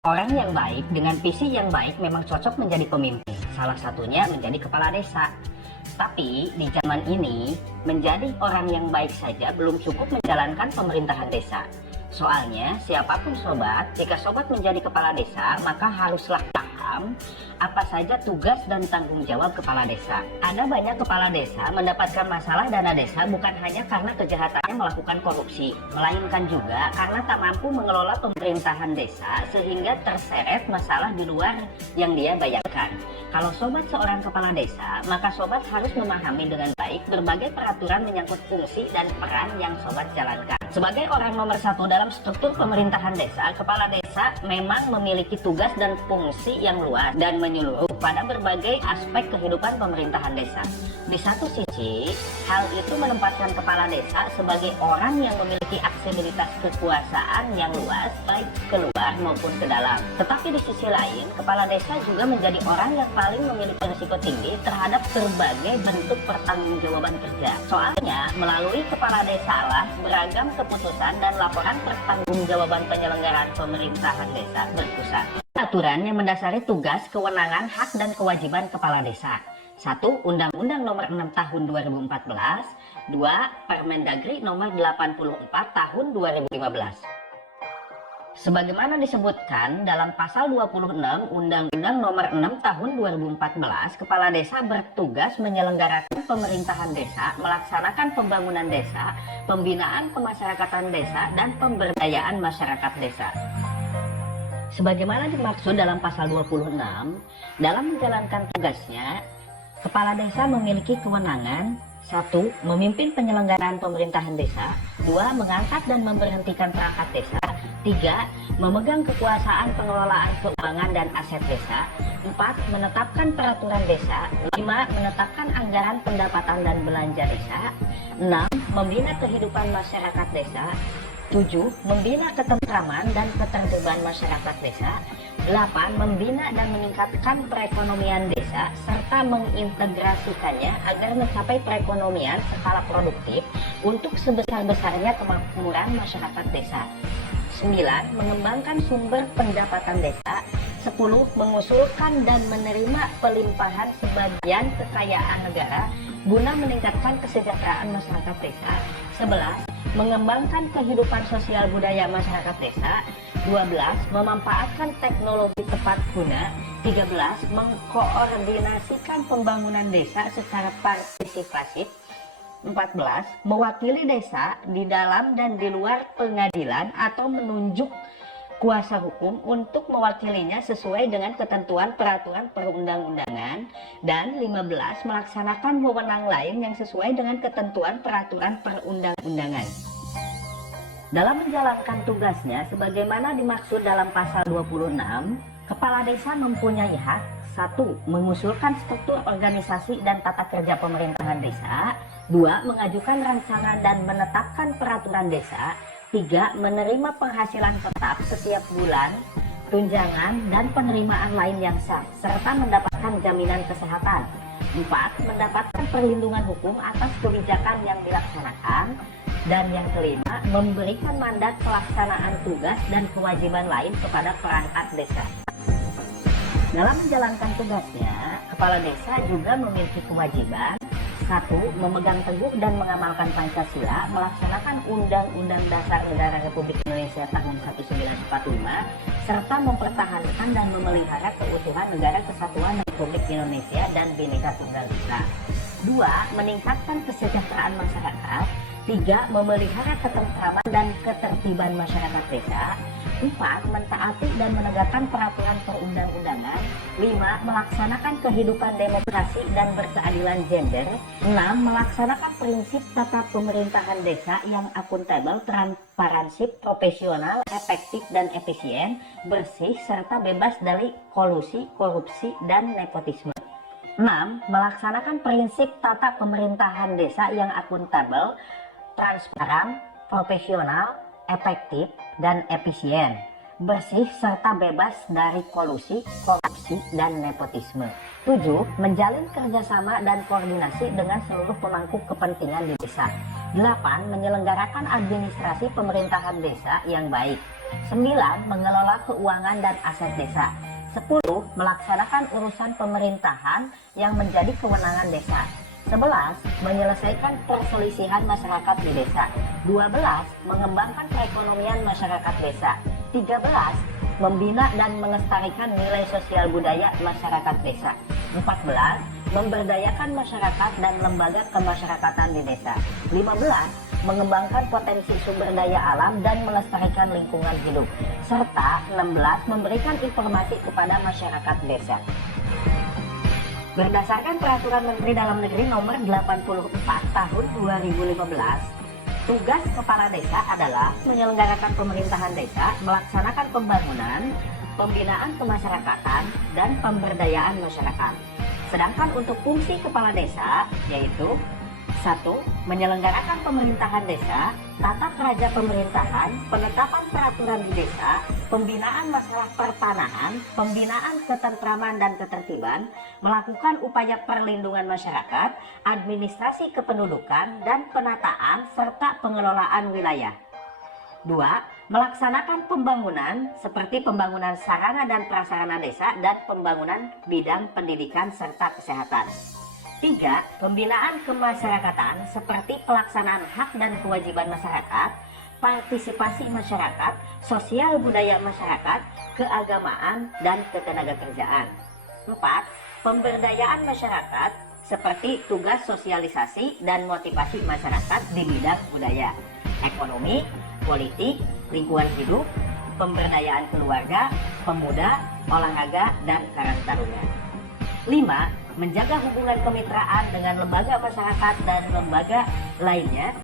Orang yang baik dengan visi yang baik memang cocok menjadi pemimpin, salah satunya menjadi kepala desa. Tapi di zaman ini, menjadi orang yang baik saja belum cukup menjalankan pemerintahan desa. Soalnya, siapapun sobat, jika sobat menjadi kepala desa, maka haruslah paham apa saja tugas dan tanggung jawab kepala desa. Ada banyak kepala desa mendapatkan masalah dana desa bukan hanya karena kejahatannya melakukan korupsi, melainkan juga karena tak mampu mengelola pemerintahan desa sehingga terseret masalah di luar yang dia bayangkan. Kalau sobat seorang kepala desa, maka sobat harus memahami dengan baik berbagai peraturan menyangkut fungsi dan peran yang sobat jalankan. Sebagai orang nomor satu dalam struktur pemerintahan desa, kepala desa memang memiliki tugas dan fungsi yang luas dan menyeluruh pada berbagai aspek kehidupan pemerintahan desa. Di satu sisi, hal itu menempatkan kepala desa sebagai orang yang memiliki aksesibilitas kekuasaan yang luas baik keluar maupun ke dalam. Tetapi di sisi lain, kepala desa juga menjadi orang yang paling memiliki risiko tinggi terhadap berbagai bentuk pertanggungjawaban kerja. Soalnya, melalui kepala desa lah beragam keputusan dan laporan pertanggungjawaban penyelenggaraan pemerintahan desa berpusat. Aturan yang mendasari tugas, kewenangan, hak, dan kewajiban kepala desa. 1. Undang-Undang Nomor 6 Tahun 2014. 2. Permendagri Nomor 84 Tahun 2015. Sebagaimana disebutkan dalam pasal 26 Undang-Undang Nomor 6 Tahun 2014, kepala desa bertugas menyelenggarakan pemerintahan desa, melaksanakan pembangunan desa, pembinaan pemasyarakatan desa, dan pemberdayaan masyarakat desa. Sebagaimana dimaksud dalam pasal 26, dalam menjalankan tugasnya, kepala desa memiliki kewenangan 1. Memimpin penyelenggaraan pemerintahan desa. 2. Mengangkat dan memberhentikan perangkat desa. 3. Memegang kekuasaan pengelolaan keuangan dan aset desa. 4. Menetapkan peraturan desa. 5. Menetapkan anggaran pendapatan dan belanja desa. 6. Membina kehidupan masyarakat desa. 7. Membina ketentraman dan ketertiban masyarakat desa. 8. Membina dan meningkatkan perekonomian desa serta mengintegrasikannya agar mencapai perekonomian skala produktif untuk sebesar-besarnya kemakmuran masyarakat desa. 9. Mengembangkan sumber pendapatan desa. 10. Mengusulkan dan menerima pelimpahan sebagian kekayaan negara guna meningkatkan kesejahteraan masyarakat desa. 11. Mengembangkan kehidupan sosial budaya masyarakat desa. 12. Memanfaatkan teknologi tepat guna. 13. Mengkoordinasikan pembangunan desa secara partisipatif. 14. Mewakili desa di dalam dan di luar pengadilan atau menunjuk kuasa hukum untuk mewakilinya sesuai dengan ketentuan peraturan perundang-undangan. Dan 15. Melaksanakan wewenang lain yang sesuai dengan ketentuan peraturan perundang-undangan. Dalam menjalankan tugasnya sebagaimana dimaksud dalam pasal 26, kepala desa mempunyai hak 1. Mengusulkan struktur organisasi dan tata kerja pemerintahan desa. 2. Mengajukan rancangan dan menetapkan peraturan desa. 3. Menerima penghasilan tetap setiap bulan, tunjangan, dan penerimaan lain yang sah, serta mendapatkan jaminan kesehatan. 4. Mendapatkan perlindungan hukum atas kebijakan yang dilaksanakan. Dan yang kelima, memberikan mandat pelaksanaan tugas dan kewajiban lain kepada perangkat desa. Dalam menjalankan tugasnya, kepala desa juga memiliki kewajiban 1. Memegang teguh dan mengamalkan Pancasila, melaksanakan Undang-Undang Dasar Negara Republik Indonesia tahun 1945, serta mempertahankan dan memelihara keutuhan Negara Kesatuan Republik Indonesia dan Bhinneka Tunggal Ika. 2. Meningkatkan kesejahteraan masyarakat. 3. Memelihara ketentraman dan ketertiban masyarakat desa. 4. Mentaati dan menegakkan peraturan perundang-undangan. 5. Melaksanakan kehidupan demokrasi dan berkeadilan gender. 6. Melaksanakan prinsip tata pemerintahan desa yang akuntabel, transparansi, profesional, efektif dan efisien, bersih, serta bebas dari kolusi, korupsi, dan nepotisme. 6. Melaksanakan prinsip tata pemerintahan desa yang akuntabel, transparan, profesional, efektif, dan efisien, bersih serta bebas dari kolusi, korupsi, dan nepotisme. 7. Menjalin kerjasama dan koordinasi dengan seluruh pemangku kepentingan di desa. 8. Menyelenggarakan administrasi pemerintahan desa yang baik. 9. Mengelola keuangan dan aset desa. 10. Melaksanakan urusan pemerintahan yang menjadi kewenangan desa. 11. Menyelesaikan perselisihan masyarakat di desa. 12. Mengembangkan perekonomian masyarakat desa. 13. Membina dan melestarikan nilai sosial budaya masyarakat desa. 14. Memberdayakan masyarakat dan lembaga kemasyarakatan di desa. 15. Mengembangkan potensi sumber daya alam dan melestarikan lingkungan hidup. Serta 16. Memberikan informasi kepada masyarakat desa. Berdasarkan Peraturan Menteri Dalam Negeri Nomor 84 Tahun 2015, tugas Kepala Desa adalah menyelenggarakan pemerintahan desa, melaksanakan pembangunan, pembinaan kemasyarakatan, dan pemberdayaan masyarakat. Sedangkan untuk fungsi Kepala Desa yaitu 1. Menyelenggarakan pemerintahan desa, tata keraja pemerintahan, penetapan peraturan di desa, pembinaan masalah pertanahan, pembinaan ketentraman dan ketertiban, melakukan upaya perlindungan masyarakat, administrasi kependudukan, dan penataan serta pengelolaan wilayah. 2. Melaksanakan pembangunan seperti pembangunan sarana dan prasarana desa dan pembangunan bidang pendidikan serta kesehatan. 3. Pembinaan kemasyarakatan seperti pelaksanaan hak dan kewajiban masyarakat, partisipasi masyarakat, sosial budaya masyarakat, keagamaan, dan ketenagakerjaan. 4. Pemberdayaan masyarakat seperti tugas sosialisasi dan motivasi masyarakat di bidang budaya, ekonomi, politik, lingkungan hidup, pemberdayaan keluarga, pemuda, olahraga, dan karang taruna. 5. Menjaga hubungan kemitraan dengan lembaga masyarakat dan lembaga lainnya